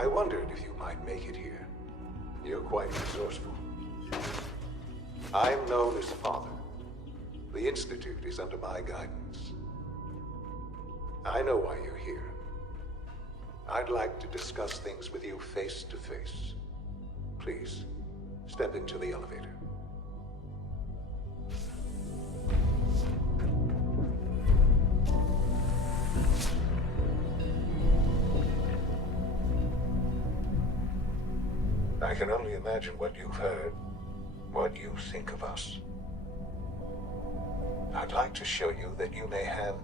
I wondered if you might make it here. You're quite resourceful. I'm known as Father. The Institute is under my guidance. I know why you're here. I'd like to discuss things with you face to face. Please, step into the elevator. I can only imagine what you've heard, what you think of us. I'd like to show you that you may have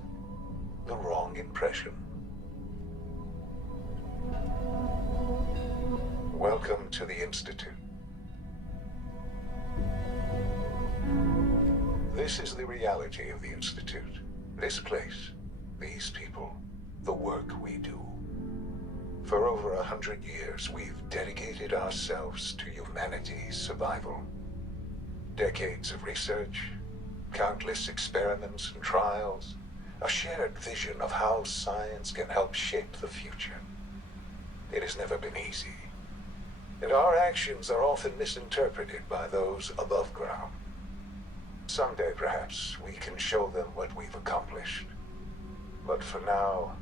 the wrong impression. Welcome to the Institute. This is the reality of the Institute. This place, these people, the work we do. For over 100 years, we've dedicated ourselves to humanity's survival. Decades of research, countless experiments and trials, a shared vision of how science can help shape the future. It has never been easy, and our actions are often misinterpreted by those above ground. Someday, perhaps, we can show them what we've accomplished. But for now,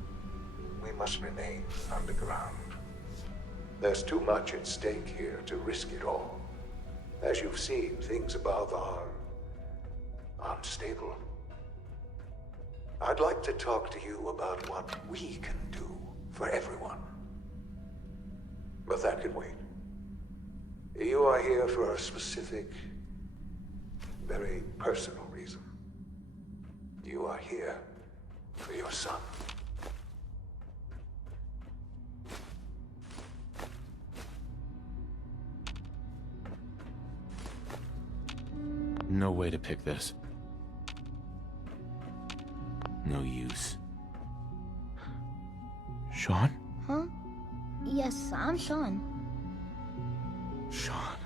we must remain underground. There's too much at stake here to risk it all. As you've seen, things above are unstable. I'd like to talk to you about what we can do for everyone. But that can wait. You are here for a specific, very personal reason. You are here for your son. No way to pick this. No use. Sean? Huh? Yes, I'm Sean. Sean?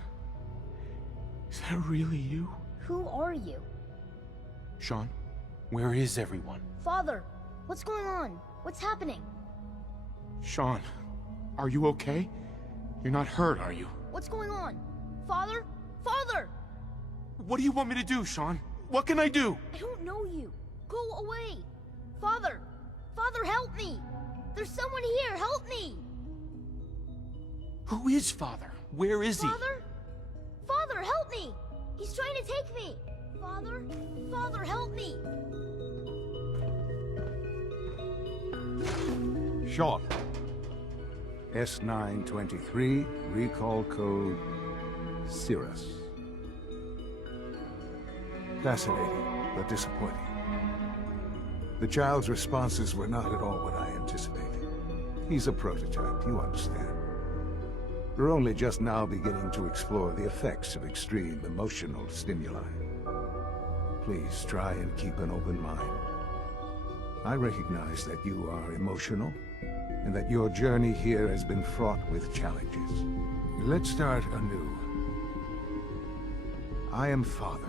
Is that really you? Who are you? Sean, where is everyone? Father, what's going on? What's happening? Sean, are you okay? You're not hurt, are you? What's going on? Father? Father! What do you want me to do, Sean? What can I do? I don't know you. Go away. Father! Father, help me! There's someone here, help me! Who is Father? Where is he? Father? Father, help me! He's trying to take me! Father? Father, help me! Sean. S923, recall code Cirrus. Fascinating, but disappointing. The child's responses were not at all what I anticipated. He's a prototype, you understand. We're only just now beginning to explore the effects of extreme emotional stimuli. Please try and keep an open mind. I recognize that you are emotional, and that your journey here has been fraught with challenges. Let's start anew. I am Father.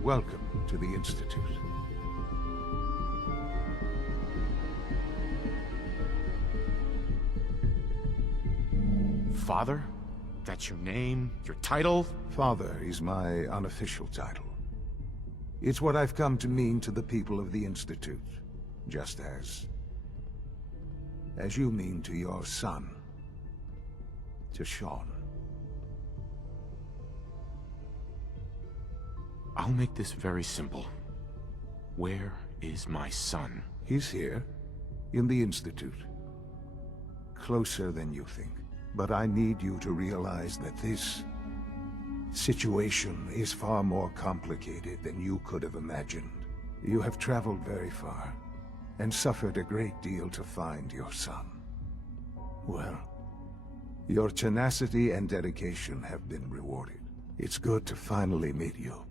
Welcome to the Institute. Father? That's your name? Your title? Father is my unofficial title. It's what I've come to mean to the people of the Institute, just as you mean to your son, to Sean. I'll make this very simple. Where is my son? He's here, in the Institute. Closer than you think. But I need you to realize that this situation is far more complicated than you could have imagined. You have traveled very far, and suffered a great deal to find your son. Well, your tenacity and dedication have been rewarded. It's good to finally meet you.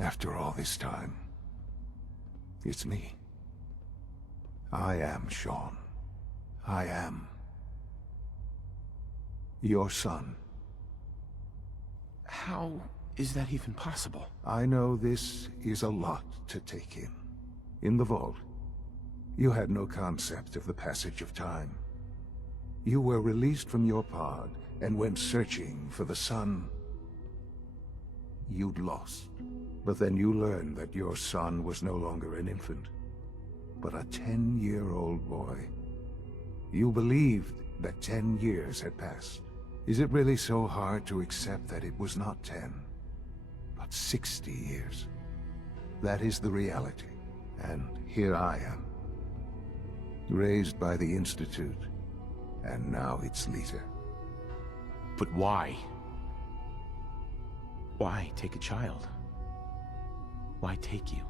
After all this time, it's me. I am Sean. I am your son. How is that even possible? I know this is a lot to take in. In the vault, you had no concept of the passage of time. You were released from your pod and went searching for the son you'd lost. But then you learned that your son was no longer an infant, but a 10-year-old boy. You believed that 10 years had passed. Is it really so hard to accept that it was not 10, but 60 years? That is the reality, and here I am, raised by the Institute, and now its leader. But why? Why take a child? Why take you?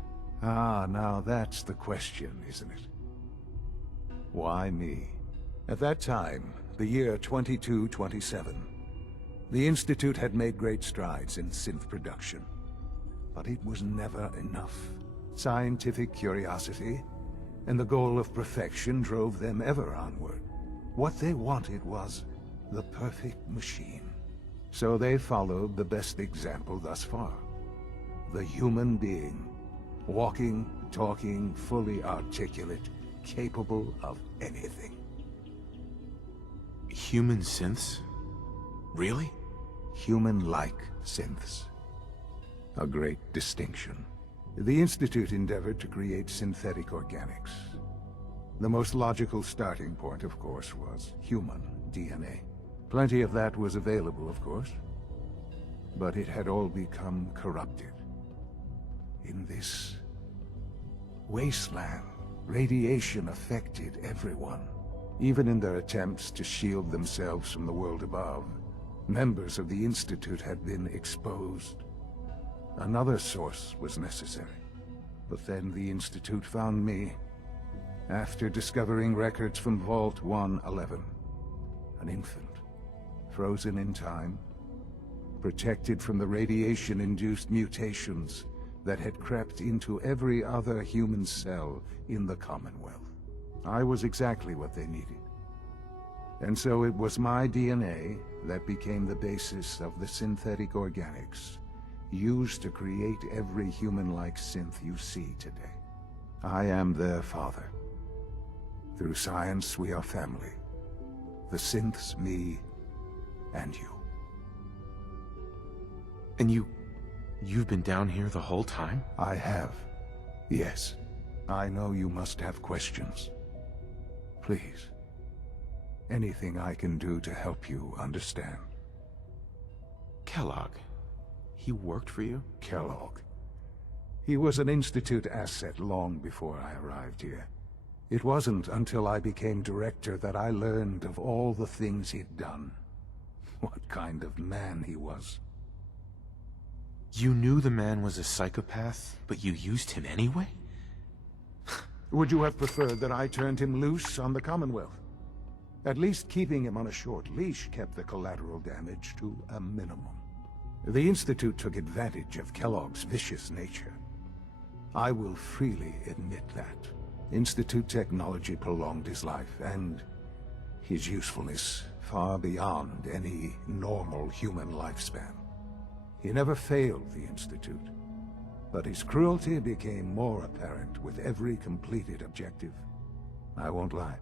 Ah, now that's the question, isn't it? Why me? At that time, the year 2227, the Institute had made great strides in synth production. But it was never enough. Scientific curiosity and the goal of perfection drove them ever onward. What they wanted was the perfect machine. So they followed the best example thus far. The human being. Walking, talking, fully articulate, capable of anything. Human synths? Really? Human-like synths. A great distinction. The Institute endeavored to create synthetic organics. The most logical starting point, of course, was human DNA. Plenty of that was available, of course. But it had all become corrupted. In this wasteland, radiation affected everyone. Even in their attempts to shield themselves from the world above, members of the Institute had been exposed. Another source was necessary. But then the Institute found me, after discovering records from Vault 111. An infant, frozen in time, protected from the radiation-induced mutations that had crept into every other human cell in the Commonwealth. I was exactly what they needed. And so it was my DNA that became the basis of the synthetic organics used to create every human-like synth you see today. I am their father. Through science, we are family. The synths, me, and you. And you've been down here the whole time? I have. Yes. I know you must have questions. Please. Anything I can do to help you understand. Kellogg. He worked for you? Kellogg. He was an Institute asset long before I arrived here. It wasn't until I became director that I learned of all the things he'd done. What kind of man he was. You knew the man was a psychopath, but you used him anyway? Would you have preferred that I turned him loose on the Commonwealth? At least keeping him on a short leash kept the collateral damage to a minimum. The Institute took advantage of Kellogg's vicious nature. I will freely admit that. Institute technology prolonged his life, and his usefulness far beyond any normal human lifespan. He never failed the Institute, but his cruelty became more apparent with every completed objective. I won't lie.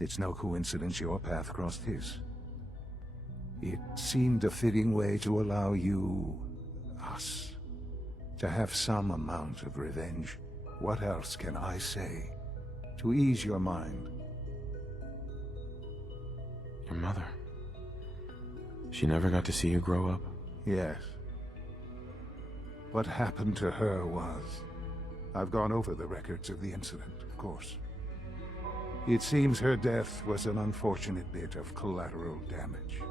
It's no coincidence your path crossed his. It seemed a fitting way to allow you, us, to have some amount of revenge. What else can I say to ease your mind? Your mother. She never got to see you grow up? Yes. What happened to her was... I've gone over the records of the incident, of course. It seems her death was an unfortunate bit of collateral damage.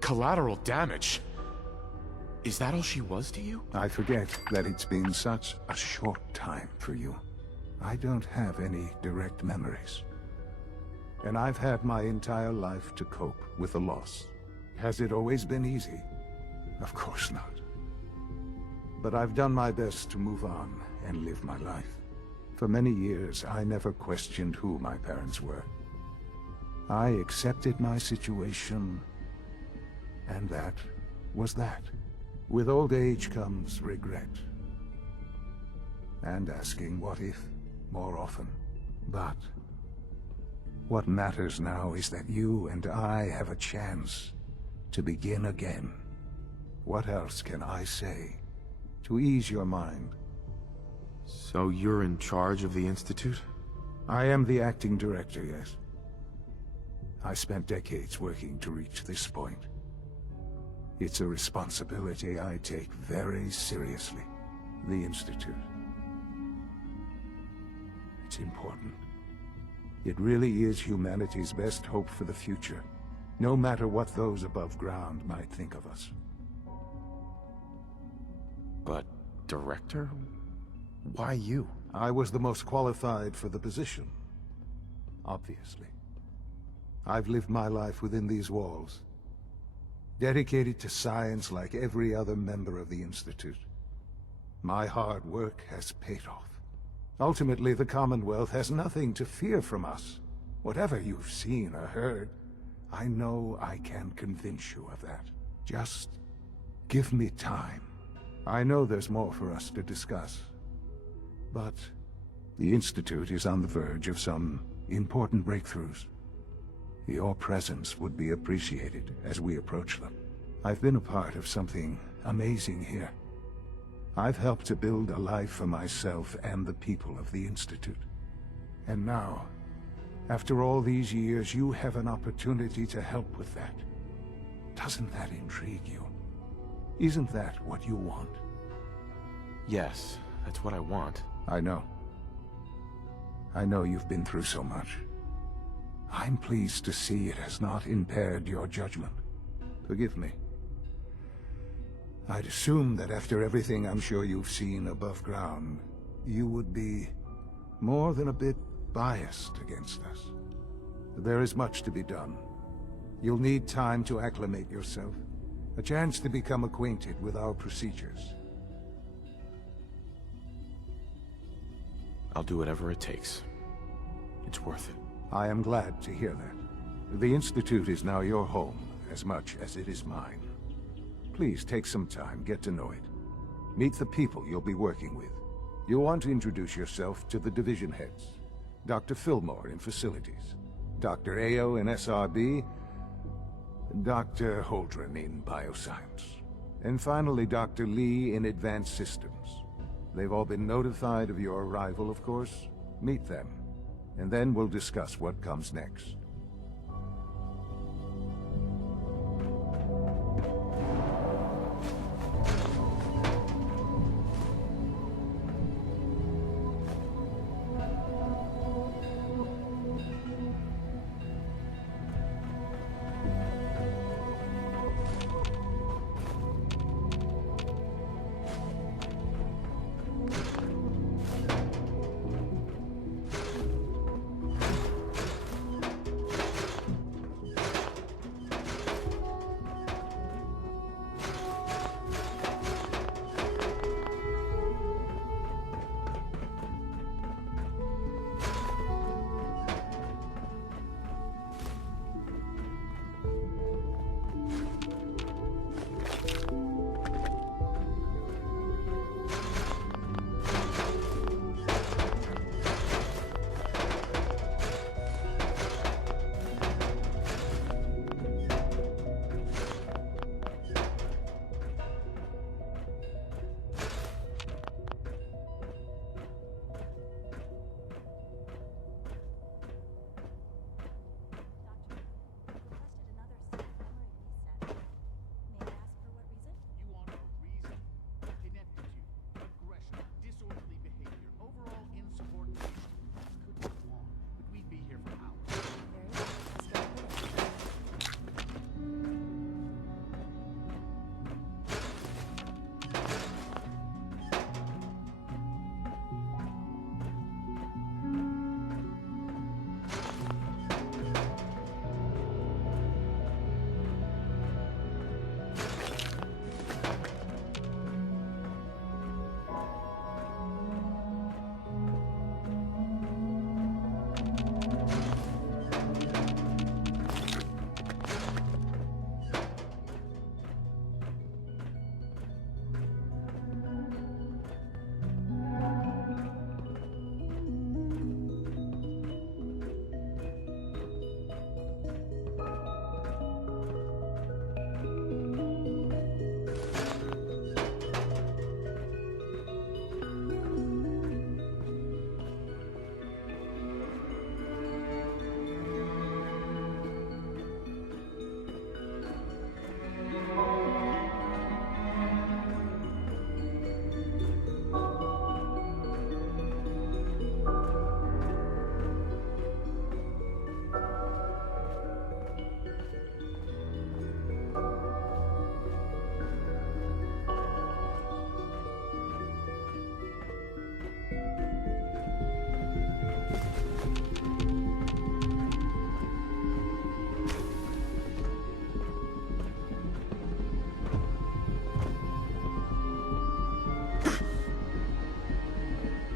Collateral damage? Is that all she was to you? I forget that it's been such a short time for you. I don't have any direct memories. And I've had my entire life to cope with the loss. Has it always been easy? Of course not. But I've done my best to move on and live my life. For many years, I never questioned who my parents were. I accepted my situation, and that was that. With old age comes regret. And asking what if more often. But What matters now is that you and I have a chance to begin again. What else can I say to ease your mind? So you're in charge of the Institute? I am the acting director, yes. I spent decades working to reach this point. It's a responsibility I take very seriously. The Institute. It's important. It really is humanity's best hope for the future, no matter what those above ground might think of us. But, Director? Why you? I was the most qualified for the position. Obviously. I've lived my life within these walls, dedicated to science like every other member of the Institute. My hard work has paid off. Ultimately, the Commonwealth has nothing to fear from us. Whatever you've seen or heard, I know I can convince you of that. Just give me time. I know there's more for us to discuss. But the Institute is on the verge of some important breakthroughs. Your presence would be appreciated as we approach them. I've been a part of something amazing here. I've helped to build a life for myself and the people of the Institute. And now, after all these years, you have an opportunity to help with that. Doesn't that intrigue you? Isn't that what you want? Yes, that's what I want. I know. I know you've been through so much. I'm pleased to see it has not impaired your judgment. Forgive me. I'd assume that after everything I'm sure you've seen above ground, you would be more than a bit biased against us. But there is much to be done. You'll need time to acclimate yourself, a chance to become acquainted with our procedures. I'll do whatever it takes. It's worth it. I am glad to hear that. The Institute is now your home, as much as it is mine. Please take some time, get to know it. Meet the people you'll be working with. You'll want to introduce yourself to the division heads. Dr. Fillmore in Facilities, Dr. Ayo in SRB, Dr. Holdren in Bioscience, and finally Dr. Lee in Advanced Systems. They've all been notified of your arrival, of course. Meet them, and then we'll discuss what comes next.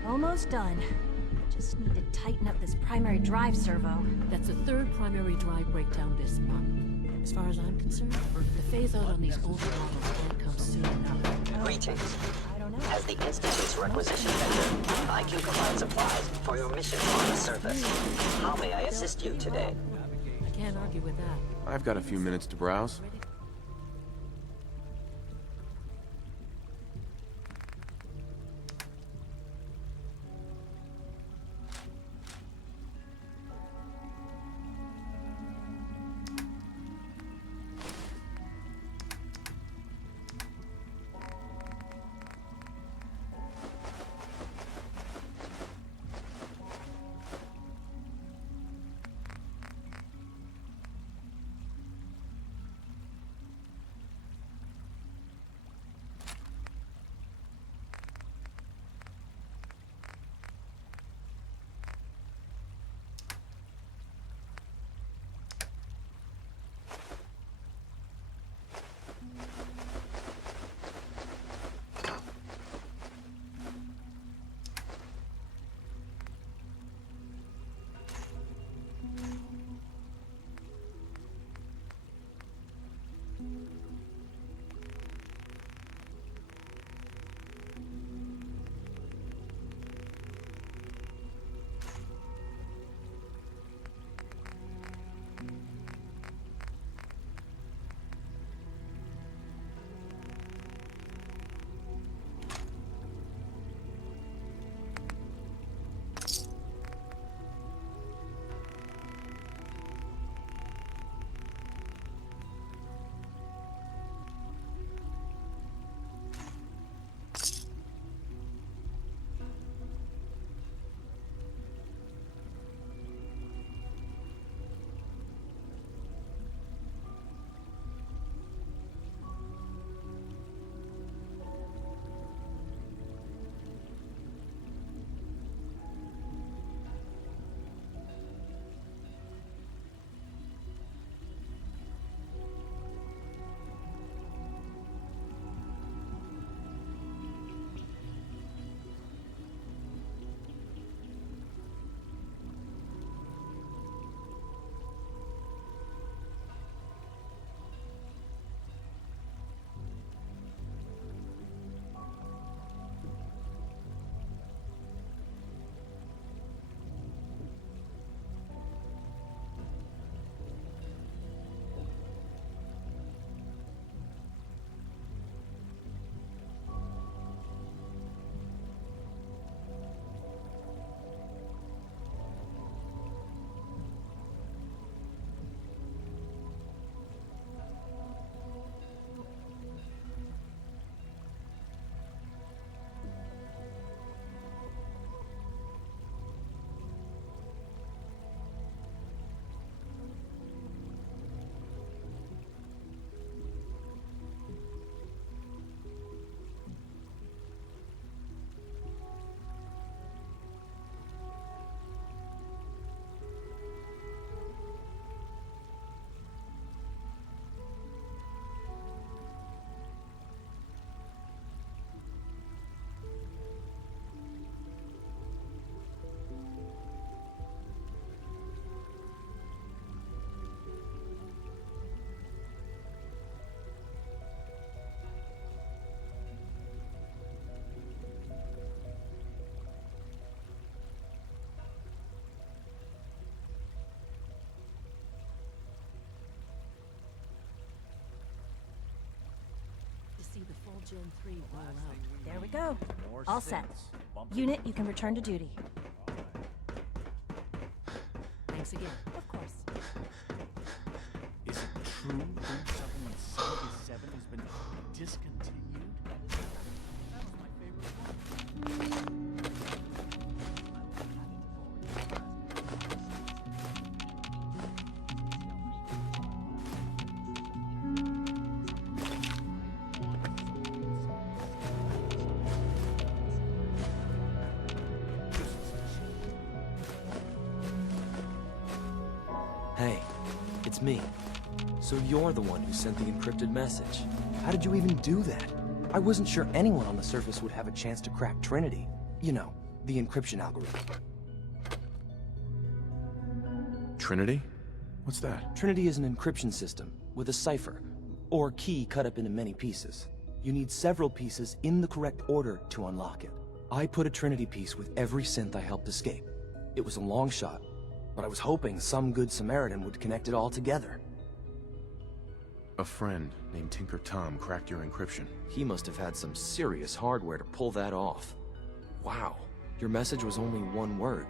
Almost done. Just need to tighten up this primary drive servo. That's the third primary drive breakdown this month. As far as I'm concerned, the phase-out on these older models can't come soon enough. Greetings. I don't know. As the Institute's requisition vendor, I can provide supplies for your mission on the surface. How may I assist you today? I can't argue with that. I've got a few minutes to browse. Ready? See the full Gen 3 roll out. There we go. All set. Unit, you can return to duty. Thanks again. Of course. Is it true Route 77 has been discontinued? That was my favorite one. Hey, it's me. So you're the one who sent the encrypted message. How did you even do that? I wasn't sure anyone on the surface would have a chance to crack Trinity. You know, the encryption algorithm. Trinity? What's that? Trinity is an encryption system with a cipher, or key cut up into many pieces. You need several pieces in the correct order to unlock it. I put a Trinity piece with every synth I helped escape. It was a long shot, but I was hoping some good Samaritan would connect it all together. A friend named Tinker Tom cracked your encryption. He must have had some serious hardware to pull that off. Wow, your message was only one word.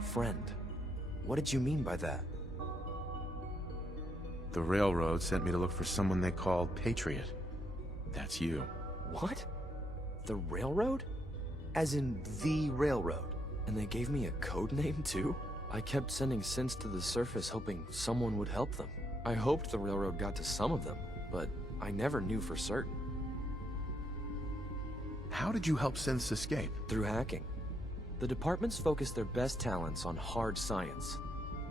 Friend. What did you mean by that? The railroad sent me to look for someone they called Patriot. That's you. What? The railroad? As in the railroad? And they gave me a code name too? I kept sending synths to the surface hoping someone would help them. I hoped the railroad got to some of them, but I never knew for certain. How did you help synths escape? Through hacking. The departments focus their best talents on hard science.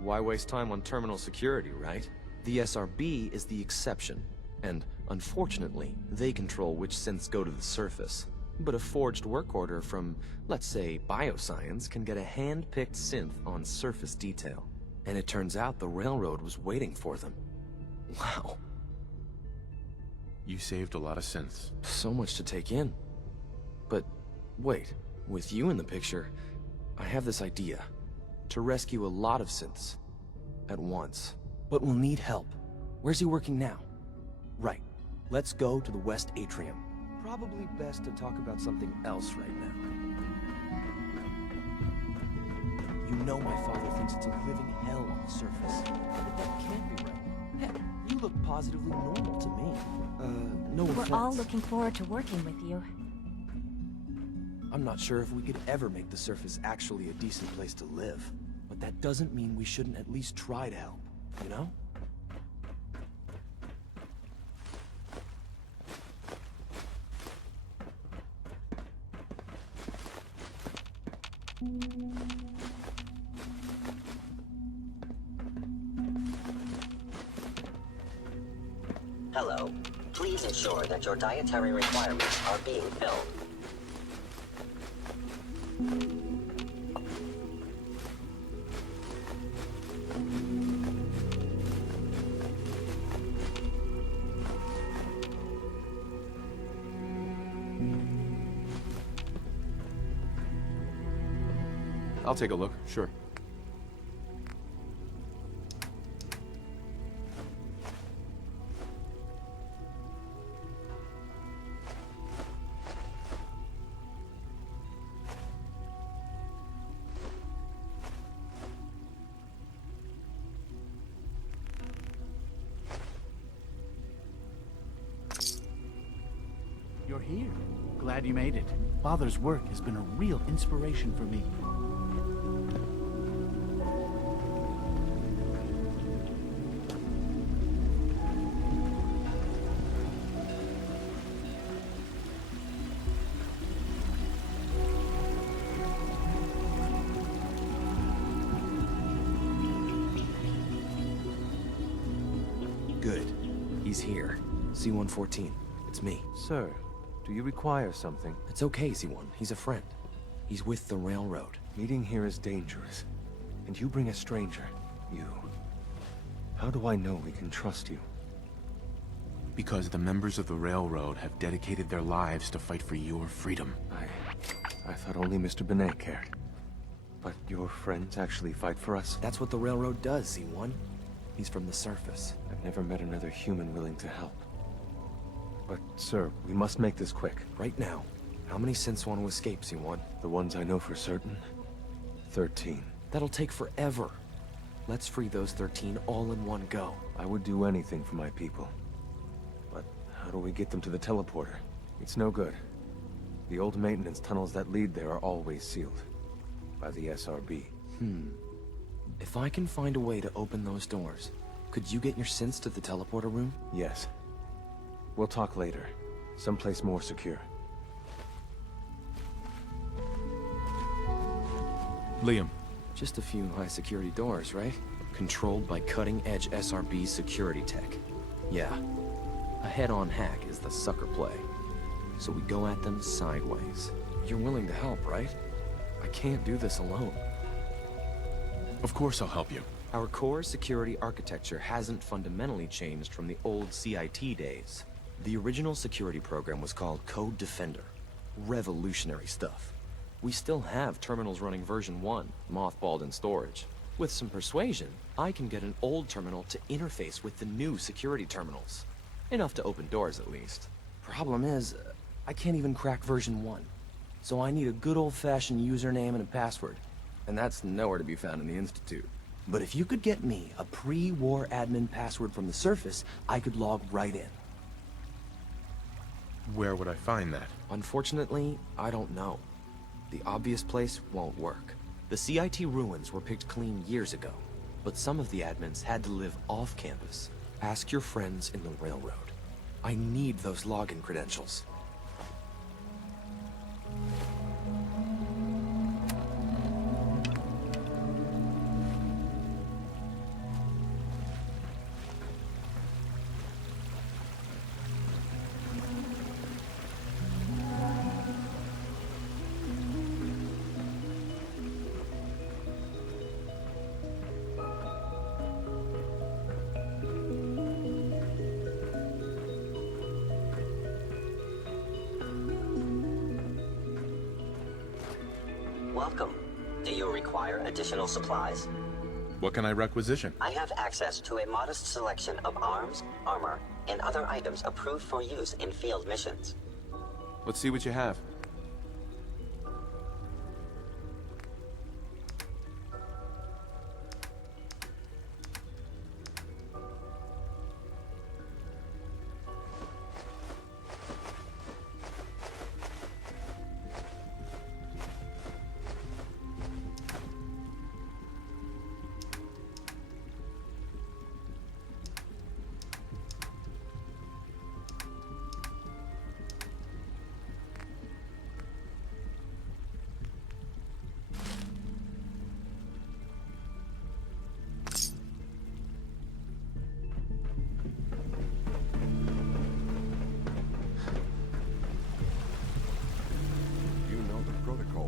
Why waste time on terminal security, right? The SRB is the exception, and unfortunately, they control which synths go to the surface. But a forged work order from, let's say, bioscience can get a hand-picked synth on surface detail. And it turns out the railroad was waiting for them. Wow. You saved a lot of synths. So much to take in. But wait, with you in the picture, I have this idea. To rescue a lot of synths at once. But we'll need help. Where's he working now? Right. Let's go to the West Atrium. Probably best to talk about something else right now. You know my father thinks it's a living hell on the surface. But that can't be right. Heck, you look positively normal to me. No offense. We're all looking forward to working with you. I'm not sure if we could ever make the surface actually a decent place to live. But that doesn't mean we shouldn't at least try to help, you know? Hello. Please ensure that your dietary requirements are being filled. I'll take a look, sure. You're here. Glad you made it. Father's work has been a real inspiration for me. Good. He's here. C-114. It's me. Sir, do you require something? It's okay, Z1. He's a friend. He's with the railroad. Meeting here is dangerous. And you bring a stranger. You. How do I know we can trust you? Because the members of the railroad have dedicated their lives to fight for your freedom. I thought only Mr. Benet cared. But your friends actually fight for us? That's what the railroad does, Z1. He's from the surface. I've never met another human willing to help. But, sir, we must make this quick. Right now, how many synths want to escape, Z1? The ones I know for certain? 13. That'll take forever. Let's free those 13 all in one go. I would do anything for my people. But how do we get them to the teleporter? It's no good. The old maintenance tunnels that lead there are always sealed. By the SRB. If I can find a way to open those doors, could you get your synths to the teleporter room? Yes. We'll talk later. Someplace more secure. Liam. Just a few high-security doors, right? Controlled by cutting-edge SRB security tech. Yeah. A head-on hack is the sucker play. So we go at them sideways. You're willing to help, right? I can't do this alone. Of course I'll help you. Our core security architecture hasn't fundamentally changed from the old CIT days. The original security program was called Code Defender. Revolutionary stuff. We still have terminals running version 1, mothballed in storage. With some persuasion, I can get an old terminal to interface with the new security terminals. Enough to open doors, at least. Problem is, I can't even crack version 1. So I need a good old-fashioned username and a password. And that's nowhere to be found in the Institute. But if you could get me a pre-war admin password from the surface, I could log right in. Where would I find that? Unfortunately, I don't know. The obvious place won't work. The CIT ruins were picked clean years ago, but some of the admins had to live off campus. Ask your friends in the railroad. I need those login credentials. Welcome. Do you require additional supplies? What can I requisition? I have access to a modest selection of arms, armor, and other items approved for use in field missions. Let's see what you have.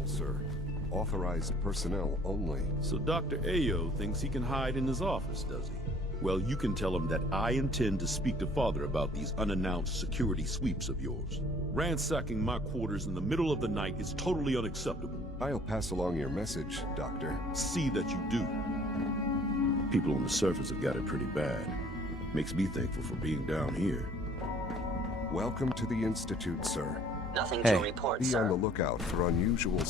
Sir. Authorized personnel only. So Dr. Ayo thinks he can hide in his office, does he? Well, you can tell him that I intend to speak to Father about these unannounced security sweeps of yours. Ransacking my quarters in the middle of the night is totally unacceptable. I'll pass along your message, Doctor. See that you do. People on the surface have got it pretty bad. Makes me thankful for being down here. Welcome to the Institute, sir. Nothing to report, Be sir. on the lookout for unusual...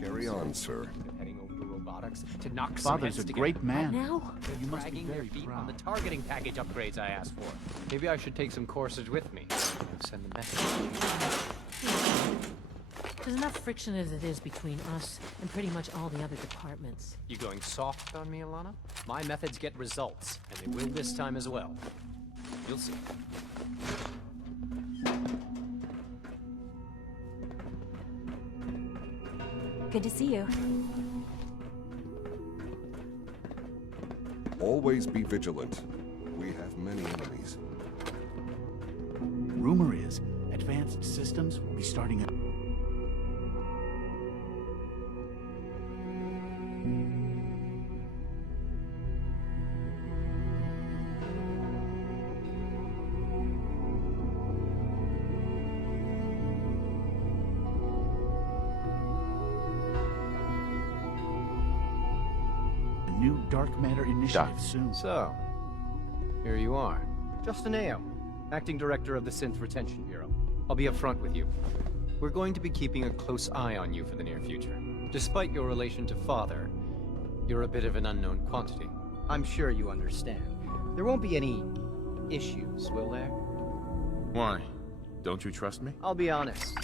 Carry on, sir. Heading over to robotics to knock Father's a great man. Now? You must be Dragging very their feet proud. on the targeting package upgrades I asked for. Maybe I should take some courses with me. Send the message. There's enough friction as it is between us and pretty much all the other departments. You going soft on me, Alana? My methods get results, and they will this time as well. You'll see. Good to see you. Always be vigilant. We have many enemies. Rumor is, advanced systems will be starting a... new dark matter initiative soon. So, here you are. Justin Ayo, Acting Director of the Synth Retention Bureau. I'll be upfront with you. We're going to be keeping a close eye on you for the near future. Despite your relation to Father, you're a bit of an unknown quantity. I'm sure you understand. There won't be any issues, will there? Why? Don't you trust me? I'll be honest.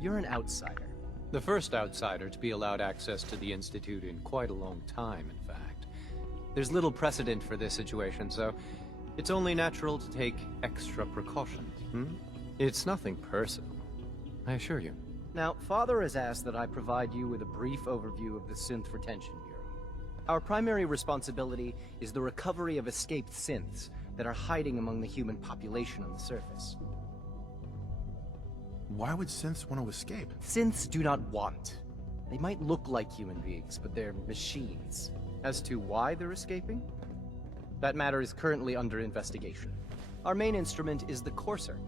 You're an outsider. The first outsider to be allowed access to the Institute in quite a long time, in fact. There's little precedent for this situation, so it's only natural to take extra precautions. It's nothing personal, I assure you. Now, Father has asked that I provide you with a brief overview of the Synth Retention Bureau. Our primary responsibility is the recovery of escaped synths that are hiding among the human population on the surface. Why would synths want to escape? Synths do not want. They might look like human beings, but they're machines. As to why they're escaping? That matter is currently under investigation. Our main instrument is the Courser,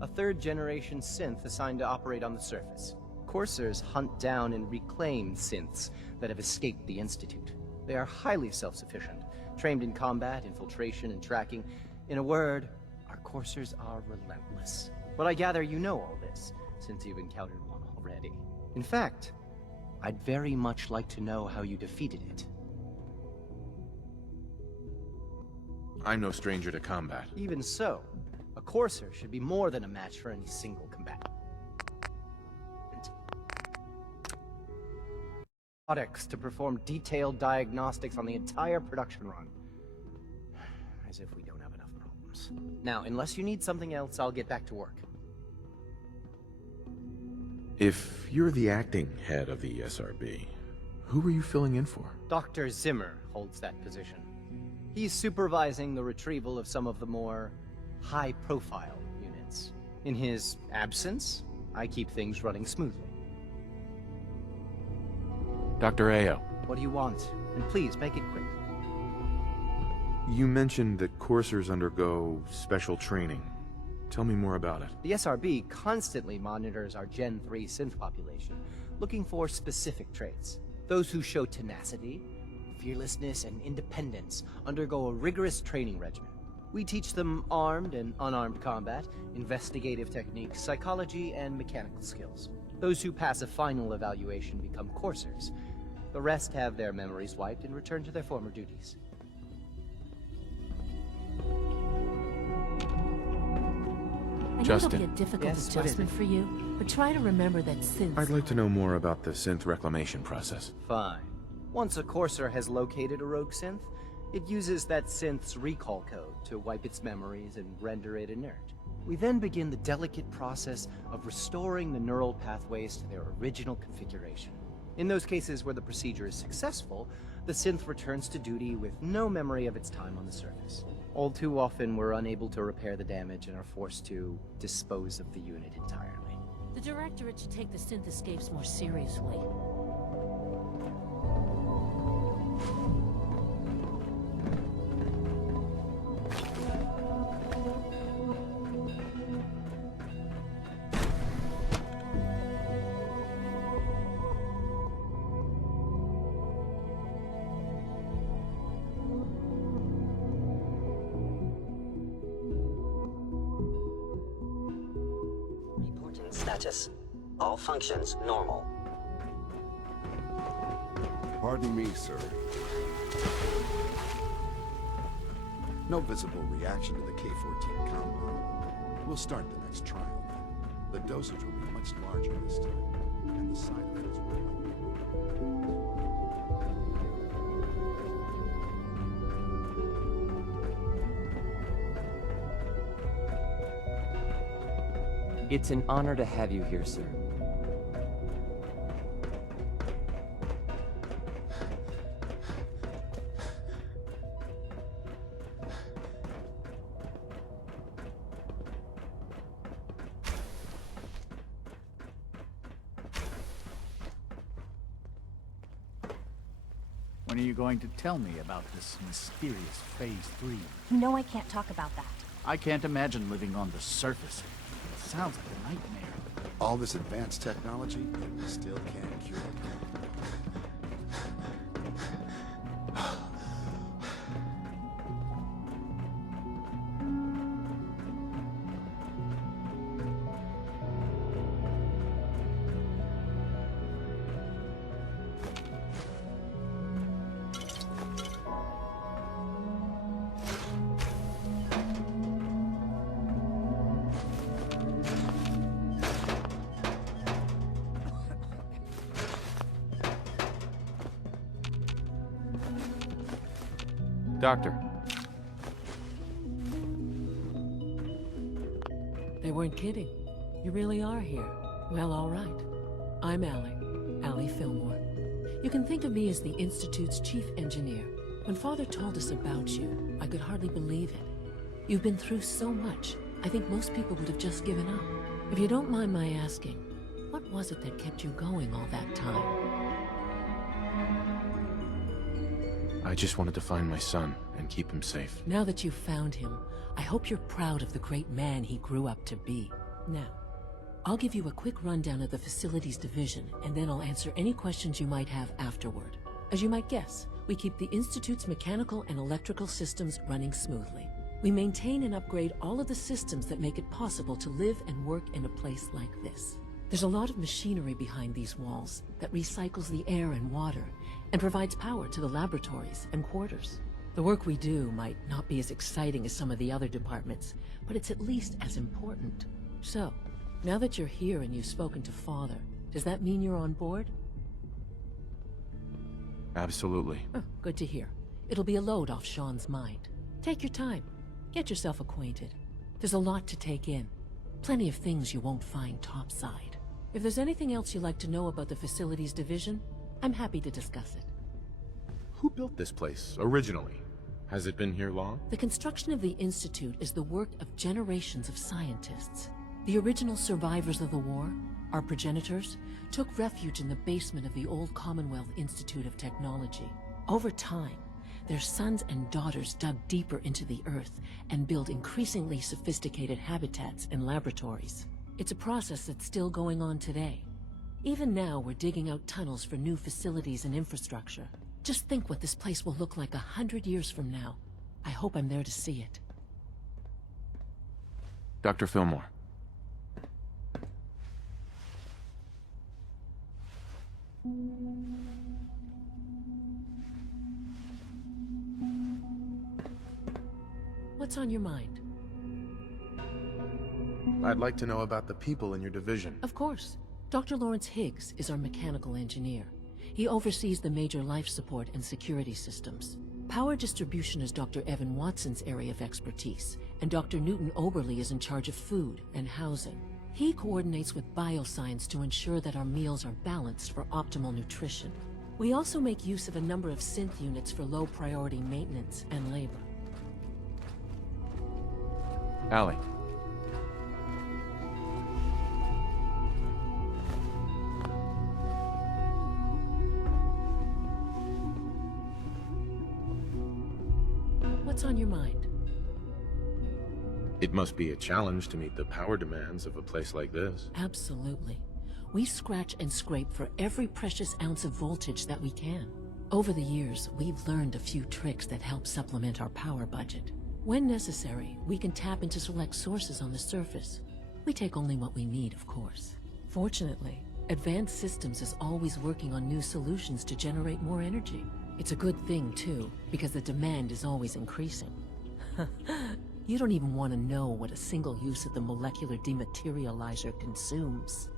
a third-generation synth assigned to operate on the surface. Coursers hunt down and reclaim synths that have escaped the Institute. They are highly self-sufficient, trained in combat, infiltration, and tracking. In a word, our Coursers are relentless. But I gather you know all this, since you've encountered one already. In fact, I'd very much like to know how you defeated it. I'm no stranger to combat. Even so, a Courser should be more than a match for any single combatant. Robotics to perform detailed diagnostics on the entire production run. As if we don't have enough problems. Now, unless you need something else, I'll get back to work. If you're the acting head of the SRB, who were you filling in for? Dr. Zimmer holds that position. He's supervising the retrieval of some of the more high-profile units. In his absence, I keep things running smoothly. Dr. Ayo. What do you want? And please, make it quick. You mentioned that coursers undergo special training. Tell me more about it. The SRB constantly monitors our Gen 3 synth population, looking for specific traits. Those who show tenacity, fearlessness, and independence undergo a rigorous training regimen. We teach them armed and unarmed combat, investigative techniques, psychology, and mechanical skills. Those who pass a final evaluation become coursers. The rest have their memories wiped and return to their former duties. I know it'll be a difficult adjustment for you, but try to remember that synths... I'd like to know more about the synth reclamation process. Fine. Once a Courser has located a rogue synth, it uses that synth's recall code to wipe its memories and render it inert. We then begin the delicate process of restoring the neural pathways to their original configuration. In those cases where the procedure is successful, the synth returns to duty with no memory of its time on the surface. All too often, we're unable to repair the damage and are forced to dispose of the unit entirely. The Directorate should take the synth escapes more seriously. Status. All functions normal. Pardon me, sir. No visible reaction to the K-14 compound. We'll start the next trial. The dosage will be much larger this time, and the side effects will likely be... It's an honor to have you here, sir. When are you going to tell me about this mysterious Phase 3? You know I can't talk about that. I can't imagine living on the surface. It sounds like a nightmare. All this advanced technology, and we still can't cure it. Doctor. They weren't kidding. You really are here. Well, all right. I'm Allie Fillmore. You can think of me as the Institute's chief engineer. When Father told us about you, I could hardly believe it. You've been through so much, I think most people would have just given up. If you don't mind my asking, what was it that kept you going all that time? I just wanted to find my son and keep him safe. Now that you've found him, I hope you're proud of the great man he grew up to be. Now, I'll give you a quick rundown of the Facilities Division, and then I'll answer any questions you might have afterward. As you might guess, we keep the Institute's mechanical and electrical systems running smoothly. We maintain and upgrade all of the systems that make it possible to live and work in a place like this. There's a lot of machinery behind these walls that recycles the air and water and provides power to the laboratories and quarters. The work we do might not be as exciting as some of the other departments, but it's at least as important. So, now that you're here and you've spoken to Father, does that mean you're on board? Absolutely. Oh, good to hear. It'll be a load off Sean's mind. Take your time. Get yourself acquainted. There's a lot to take in. Plenty of things you won't find topside. If there's anything else you'd like to know about the Facilities Division, I'm happy to discuss it. Who built this place, originally? Has it been here long? The construction of the Institute is the work of generations of scientists. The original survivors of the war, our progenitors, took refuge in the basement of the old Commonwealth Institute of Technology. Over time, their sons and daughters dug deeper into the earth and built increasingly sophisticated habitats and laboratories. It's a process that's still going on today. Even now, we're digging out tunnels for new facilities and infrastructure. Just think what this place will look like 100 years from now. I hope I'm there to see it. Dr. Fillmore. What's on your mind? I'd like to know about the people in your division. Of course. Dr. Lawrence Higgs is our mechanical engineer. He oversees the major life support and security systems. Power distribution is Dr. Evan Watson's area of expertise, and Dr. Newton Oberly is in charge of food and housing. He coordinates with bioscience to ensure that our meals are balanced for optimal nutrition. We also make use of a number of synth units for low-priority maintenance and labor. Allie. What's on your mind? It must be a challenge to meet the power demands of a place like this. Absolutely. We scratch and scrape for every precious ounce of voltage that we can. Over the years, we've learned a few tricks that help supplement our power budget. When necessary, we can tap into select sources on the surface. We take only what we need, of course. Fortunately, Advanced Systems is always working on new solutions to generate more energy. It's a good thing, too, because the demand is always increasing. You don't even want to know what a single use of the molecular dematerializer consumes.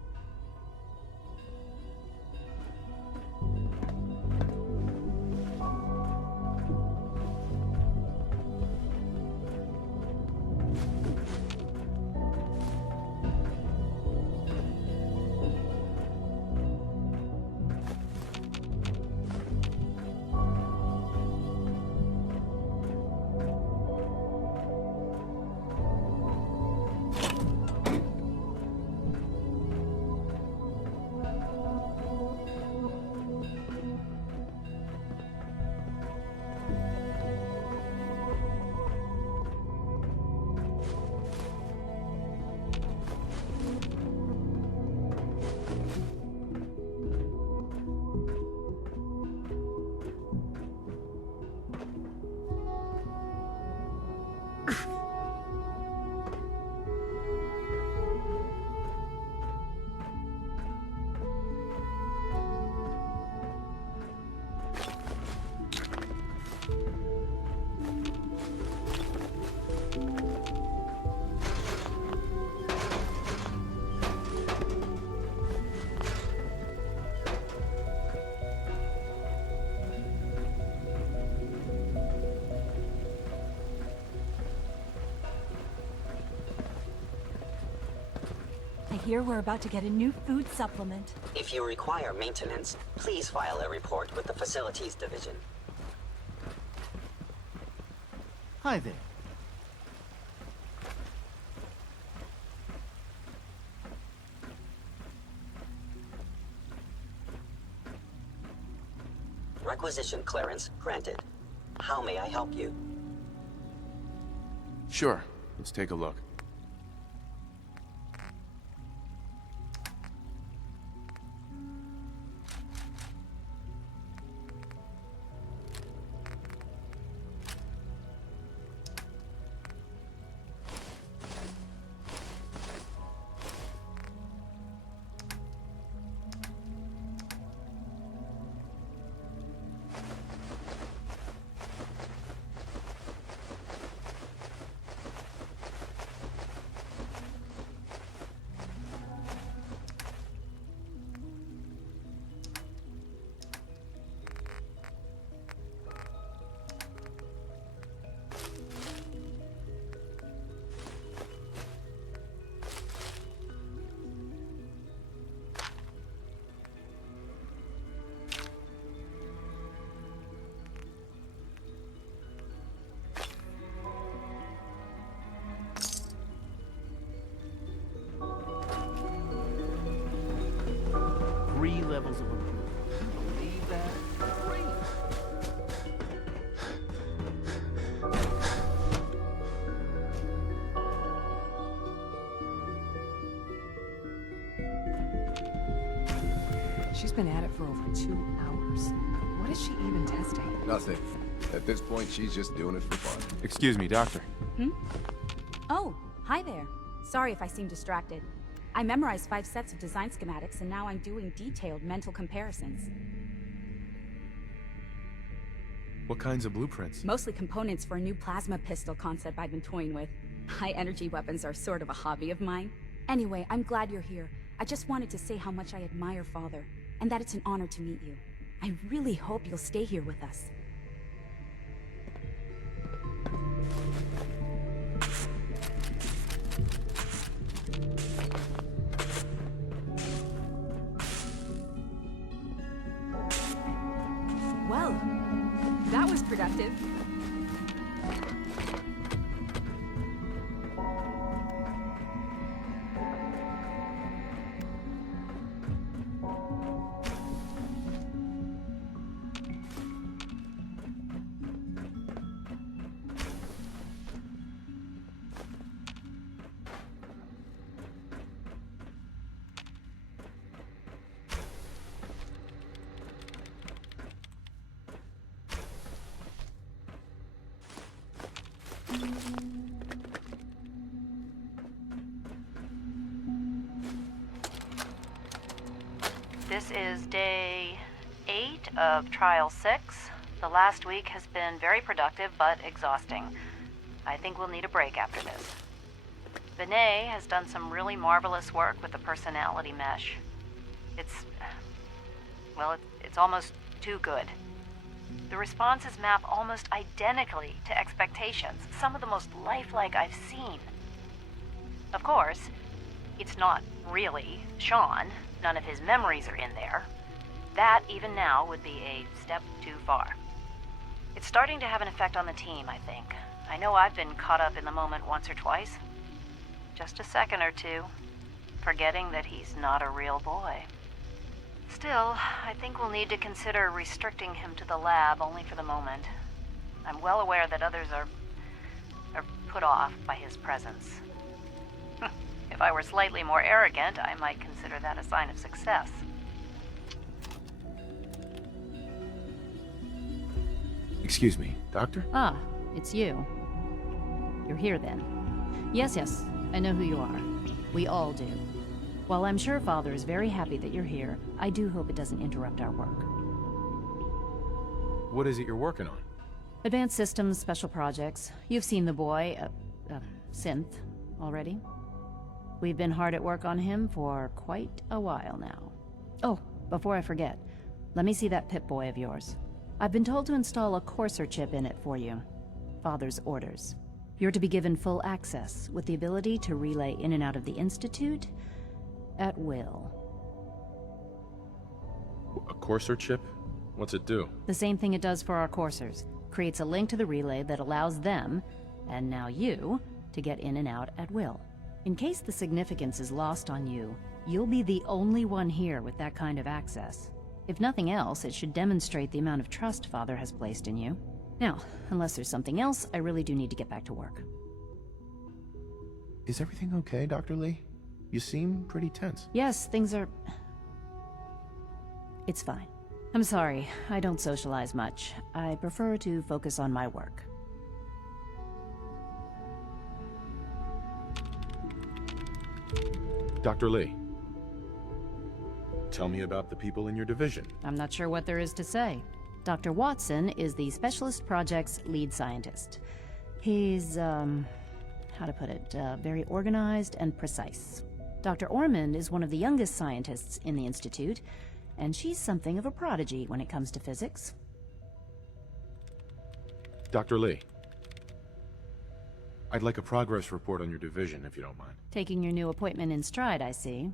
I hear we're about to get a new food supplement. If you require maintenance, please file a report with the Facilities Division. Hi there. Acquisition clearance granted. How may I help you? Sure. Let's take a look. Three levels of approval. Can you believe that? Three! She's been at it for over 2 hours. What is she even testing? Nothing. At this point, she's just doing it for fun. Excuse me, Doctor. Oh, hi there. Sorry if I seem distracted. I memorized 5 sets of design schematics, and now I'm doing detailed mental comparisons. What kinds of blueprints? Mostly components for a new plasma pistol concept I've been toying with. High-energy weapons are sort of a hobby of mine. Anyway, I'm glad you're here. I just wanted to say how much I admire Father, and that it's an honor to meet you. I really hope you'll stay here with us. Well, that was productive. This is day 8 of Trial 6. The last week has been very productive, but exhausting. I think we'll need a break after this. Benet has done some really marvelous work with the personality mesh. It's almost too good. The responses map almost identically to expectations, some of the most lifelike I've seen. Of course, it's not really Sean. None of his memories are in there. That, even now, would be a step too far. It's starting to have an effect on the team, I think. I know I've been caught up in the moment once or twice. Just a second or two, forgetting that he's not a real boy. Still, I think we'll need to consider restricting him to the lab only for the moment. I'm well aware that others are put off by his presence. If I were slightly more arrogant, I might consider that a sign of success. Excuse me, Doctor? Ah, it's you. You're here then. Yes, I know who you are. We all do. While I'm sure Father is very happy that you're here, I do hope it doesn't interrupt our work. What is it you're working on? Advanced systems, special projects. You've seen the boy, Synth, already. We've been hard at work on him for quite a while now. Oh, before I forget, let me see that Pip-Boy of yours. I've been told to install a Courser chip in it for you. Father's orders. You're to be given full access, with the ability to relay in and out of the Institute at will. A Courser chip? What's it do? The same thing it does for our coursers. Creates a link to the relay that allows them, and now you, to get in and out at will. In case the significance is lost on you, you'll be the only one here with that kind of access. If nothing else, it should demonstrate the amount of trust Father has placed in you. Now, unless there's something else, I really do need to get back to work. Is everything okay, Dr. Lee? You seem pretty tense. Yes, things are... It's fine. I'm sorry, I don't socialize much. I prefer to focus on my work. Dr. Lee, tell me about the people in your division. I'm not sure what there is to say. Dr. Watson is the Specialist Project's lead scientist. He's, how to put it, very organized and precise. Dr. Ormond is one of the youngest scientists in the Institute, and she's something of a prodigy when it comes to physics. Dr. Lee, I'd like a progress report on your division, if you don't mind. Taking your new appointment in stride, I see.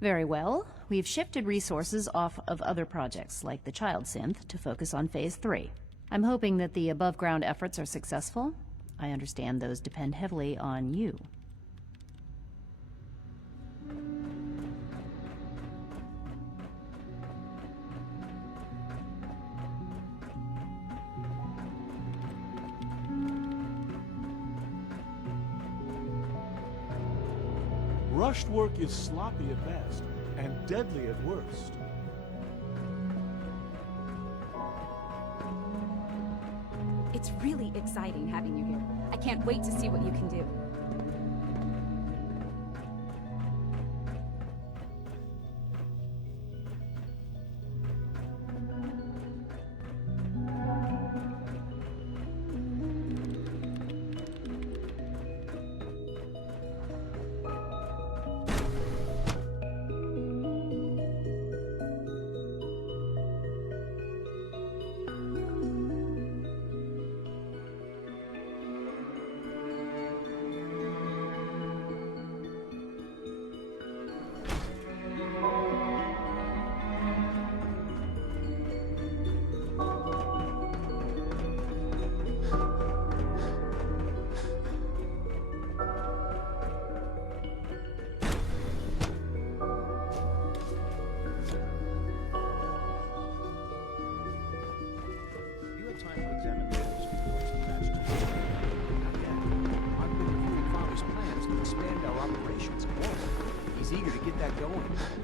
Very well. We've shifted resources off of other projects, like the child synth, to focus on Phase 3. I'm hoping that the above-ground efforts are successful. I understand those depend heavily on you. Rushed work is sloppy at best, and deadly at worst. It's really exciting having you here. I can't wait to see what you can do.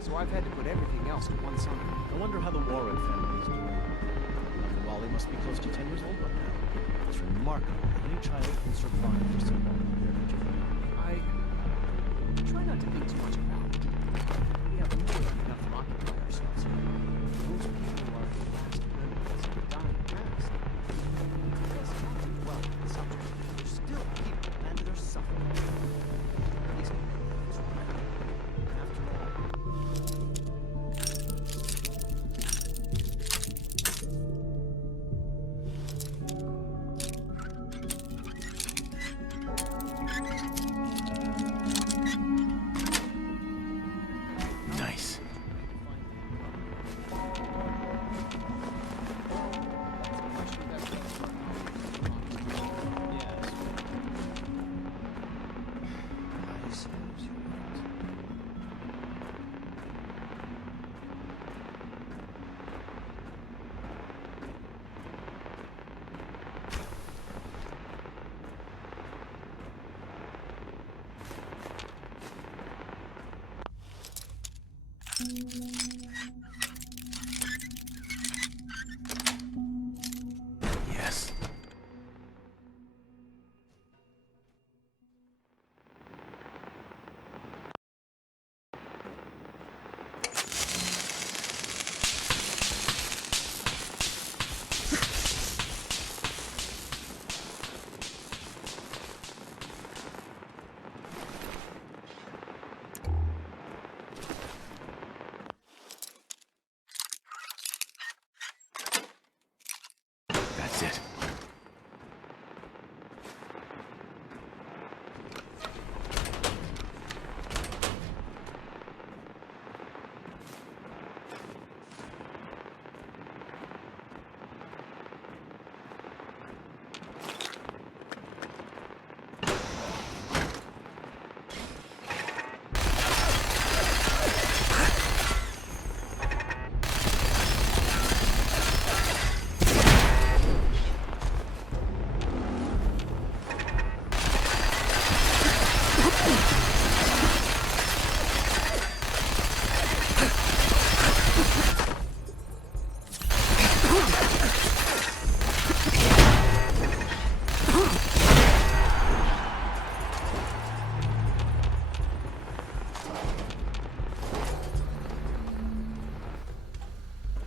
So I've had to put everything else to one side. I wonder how the Warren family is doing. Uncle Wally must be close to 10 years old right now. It's remarkable that any child can survive for so long compared to children. I try not to think too much about it. We have more than enough to occupy ourselves here. Those people are the last remnants of the dying past. It's not to dwell on the subject. They're still people and they're suffering. These communities, after all,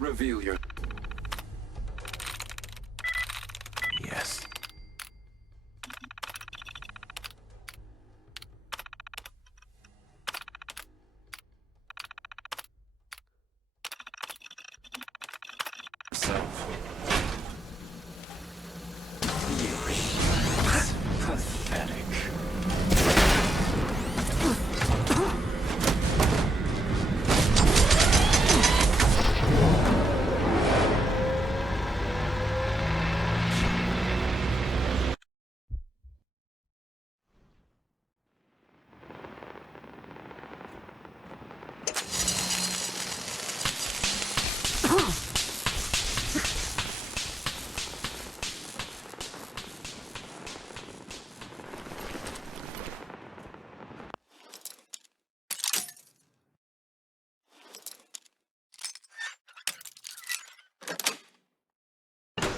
Reveal your... Yes. Self. Pathetic.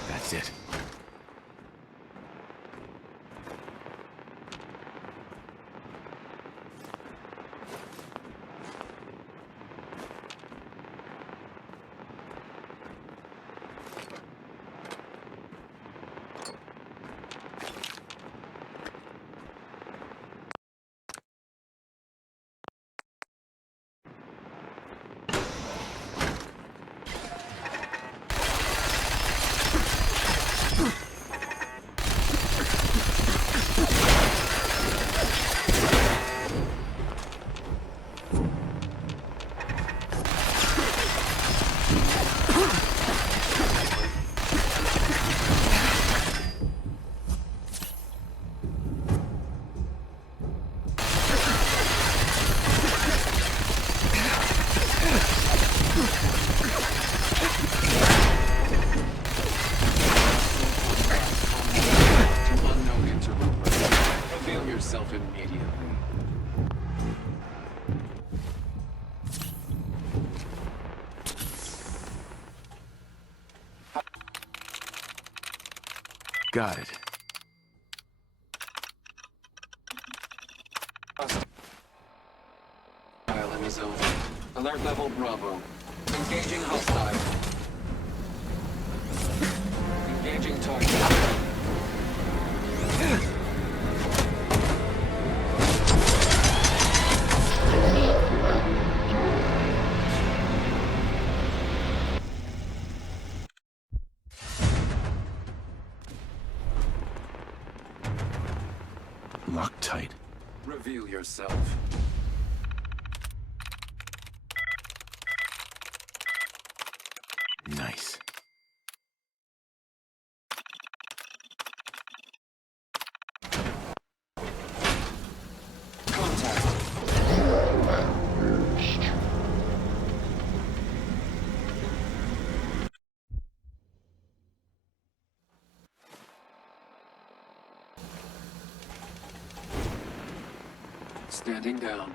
That's it. Unknown interloper. Reveal yourself immediately. Got it. Hostile in the zone. Alert level Bravo. Engaging hostile. Engaging target. Lock tight. Reveal yourself. Nice. Standing down.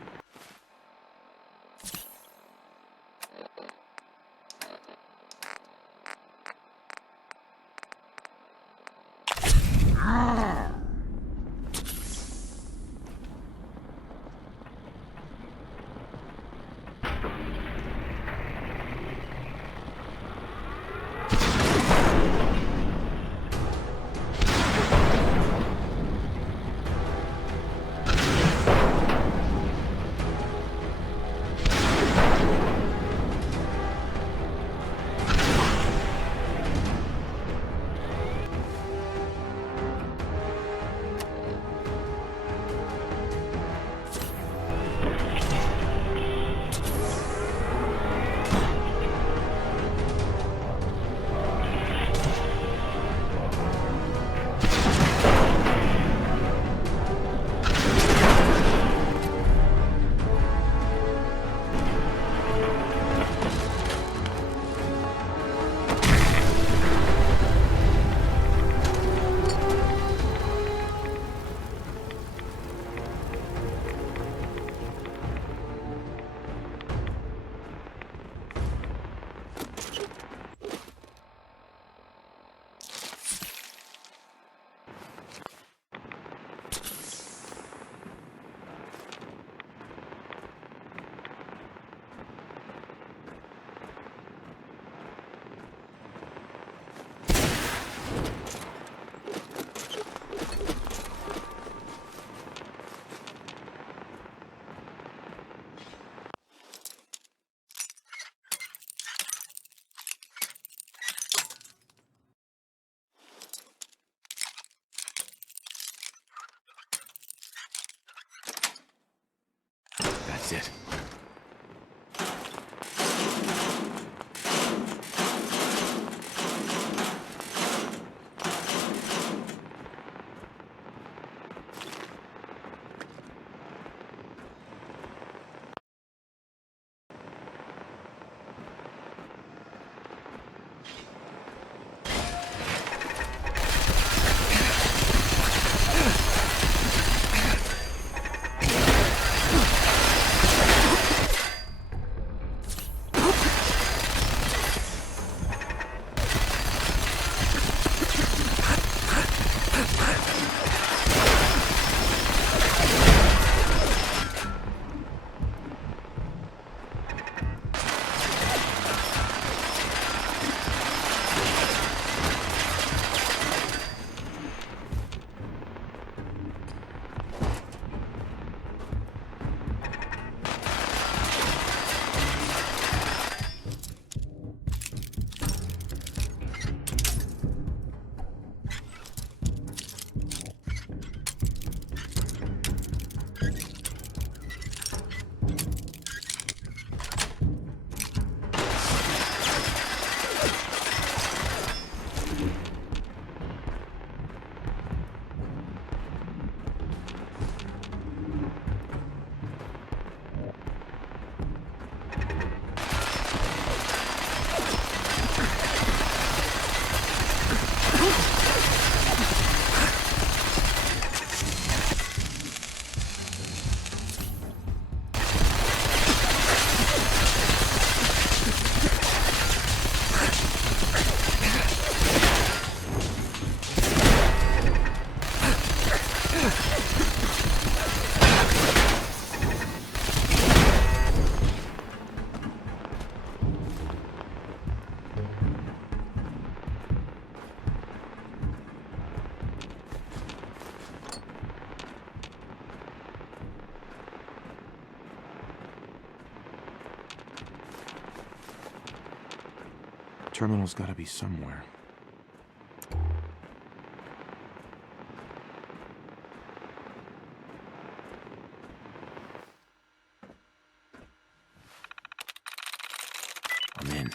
That's it. Terminal's gotta be somewhere. I'm in.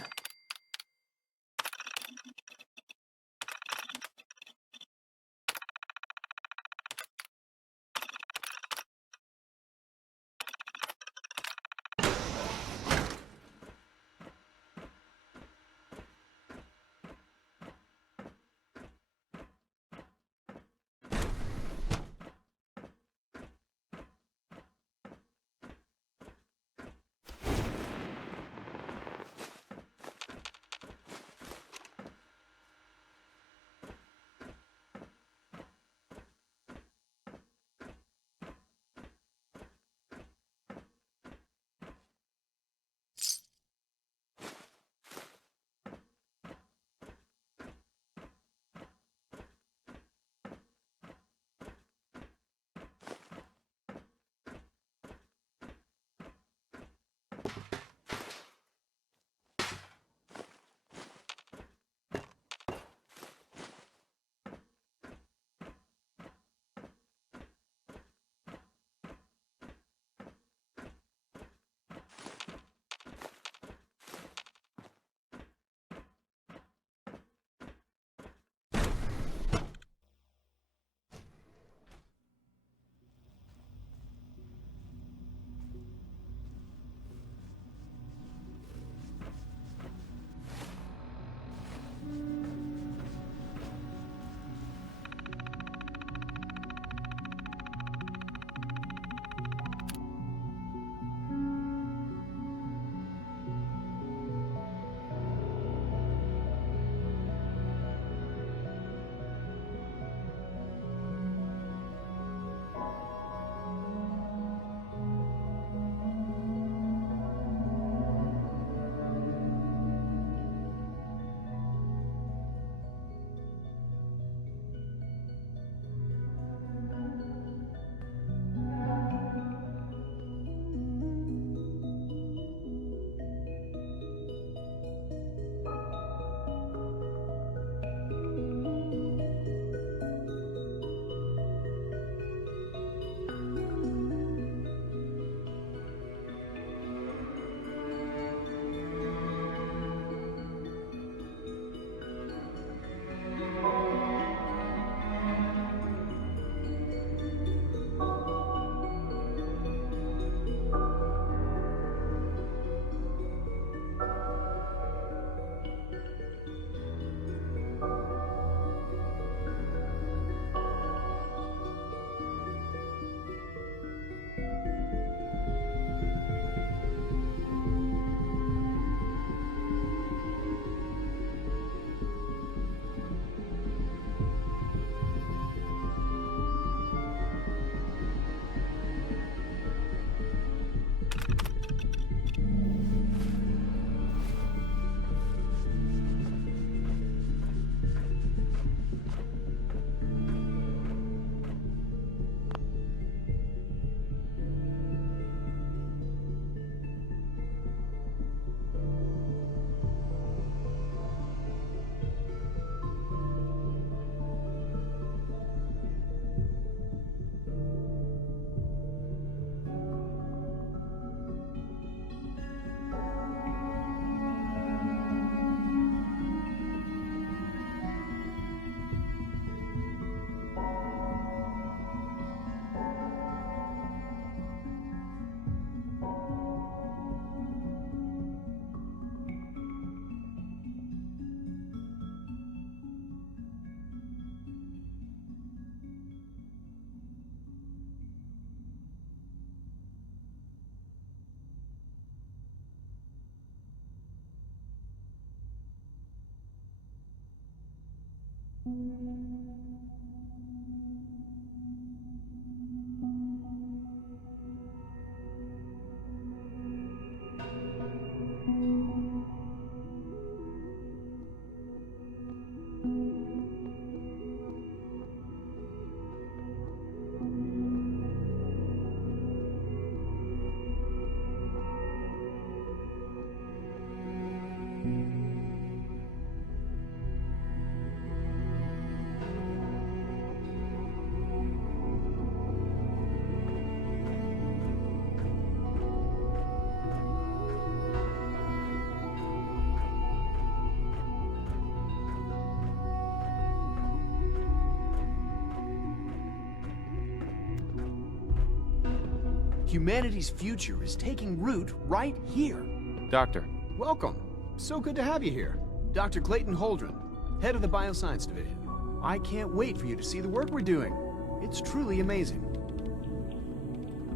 Humanity's future is taking root right here. Doctor. Welcome. So good to have you here. Dr. Clayton Holdren, head of the Bioscience Division. I can't wait for you to see the work we're doing. It's truly amazing.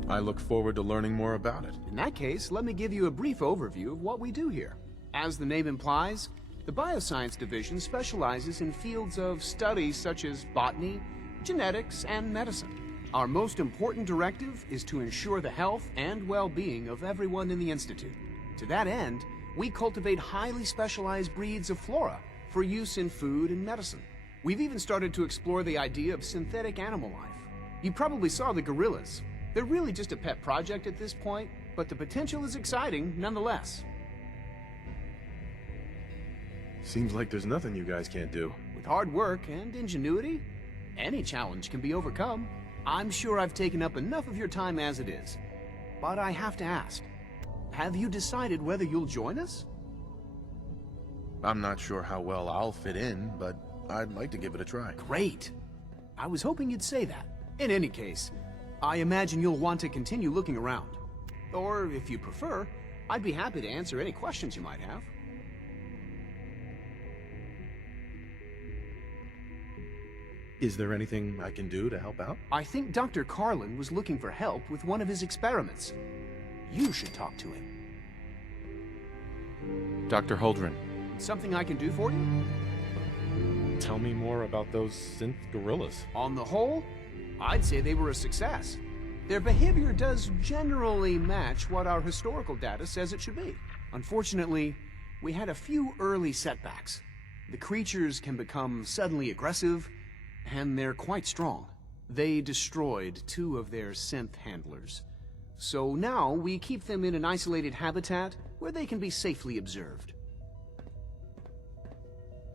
I look forward to learning more about it. In that case, let me give you a brief overview of what we do here. As the name implies, the Bioscience Division specializes in fields of study such as botany, genetics, and medicine. Our most important directive is to ensure the health and well-being of everyone in the Institute. To that end, we cultivate highly specialized breeds of flora for use in food and medicine. We've even started to explore the idea of synthetic animal life. You probably saw the gorillas. They're really just a pet project at this point, but the potential is exciting nonetheless. Seems like there's nothing you guys can't do. With hard work and ingenuity, any challenge can be overcome. I'm sure I've taken up enough of your time as it is. But I have to ask, have you decided whether you'll join us? I'm not sure how well I'll fit in, but I'd like to give it a try. Great. I was hoping you'd say that. In any case, I imagine you'll want to continue looking around. Or, if you prefer, I'd be happy to answer any questions you might have. Is there anything I can do to help out? I think Dr. Carlin was looking for help with one of his experiments. You should talk to him. Dr. Holdren. Something I can do for you? Tell me more about those synth gorillas. On the whole, I'd say they were a success. Their behavior does generally match what our historical data says it should be. Unfortunately, we had a few early setbacks. The creatures can become suddenly aggressive, and they're quite strong. They destroyed 2 of their synth handlers. So now we keep them in an isolated habitat where they can be safely observed.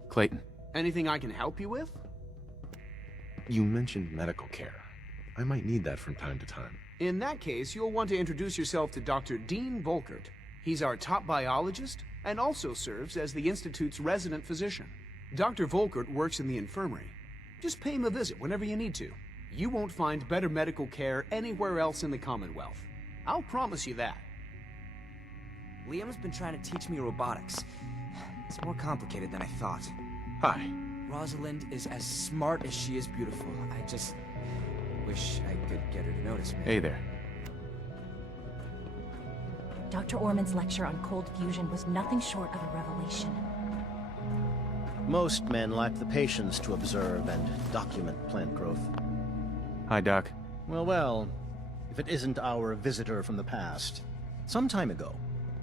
Clayton. Anything I can help you with? You mentioned medical care. I might need that from time to time. In that case, you'll want to introduce yourself to Dr. Dean Volkert. He's our top biologist and also serves as the Institute's resident physician. Dr. Volkert works in the infirmary. Just pay him a visit whenever you need to. You won't find better medical care anywhere else in the Commonwealth. I'll promise you that. Liam's been trying to teach me robotics. It's more complicated than I thought. Hi. Rosalind is as smart as she is beautiful. I just wish I could get her to notice me. Hey there. Dr. Orman's lecture on cold fusion was nothing short of a revelation. Most men lack the patience to observe and document plant growth. Hi, Doc. Well, if it isn't our visitor from the past. Some time ago,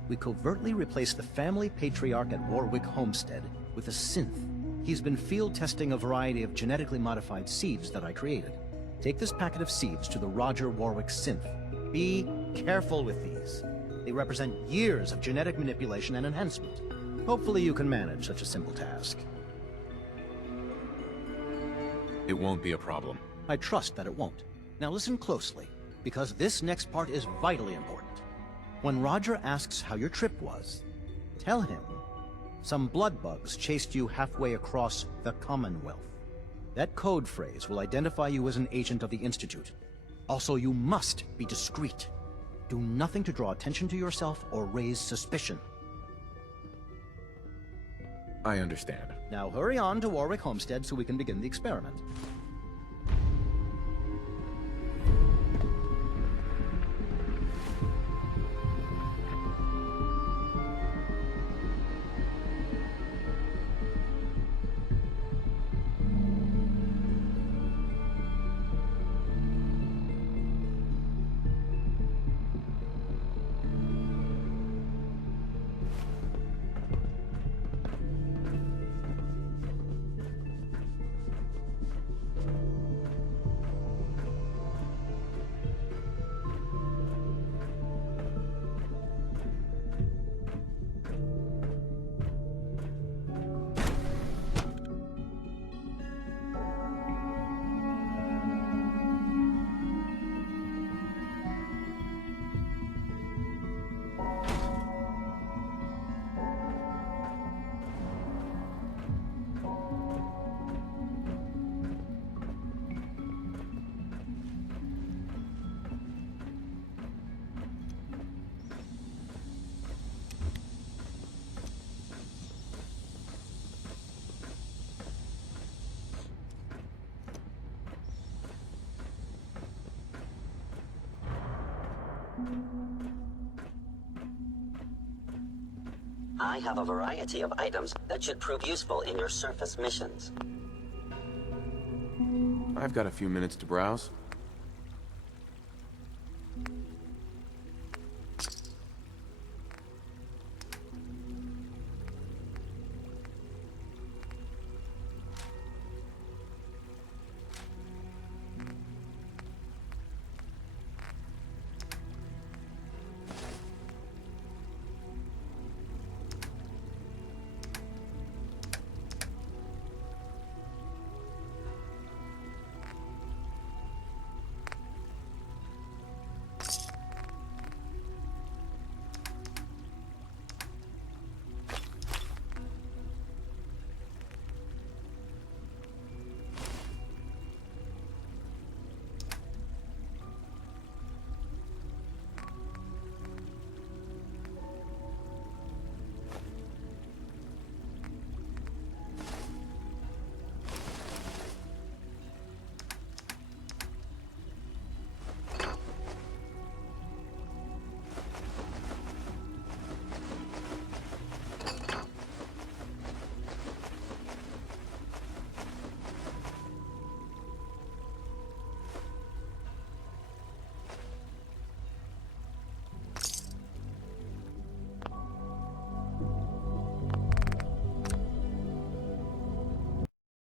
we covertly replaced the family patriarch at Warwick Homestead with a synth. He's been field testing a variety of genetically modified seeds that I created. Take this packet of seeds to the Roger Warwick synth. Be careful with these. They represent years of genetic manipulation and enhancement. Hopefully you can manage such a simple task. It won't be a problem. I trust that it won't. Now listen closely, because this next part is vitally important. When Roger asks how your trip was, tell him some blood bugs chased you halfway across the Commonwealth. That code phrase will identify you as an agent of the Institute. Also, you must be discreet. Do nothing to draw attention to yourself or raise suspicion. I understand. Now hurry on to Warwick Homestead so we can begin the experiment. I have a variety of items that should prove useful in your surface missions. I've got a few minutes to browse.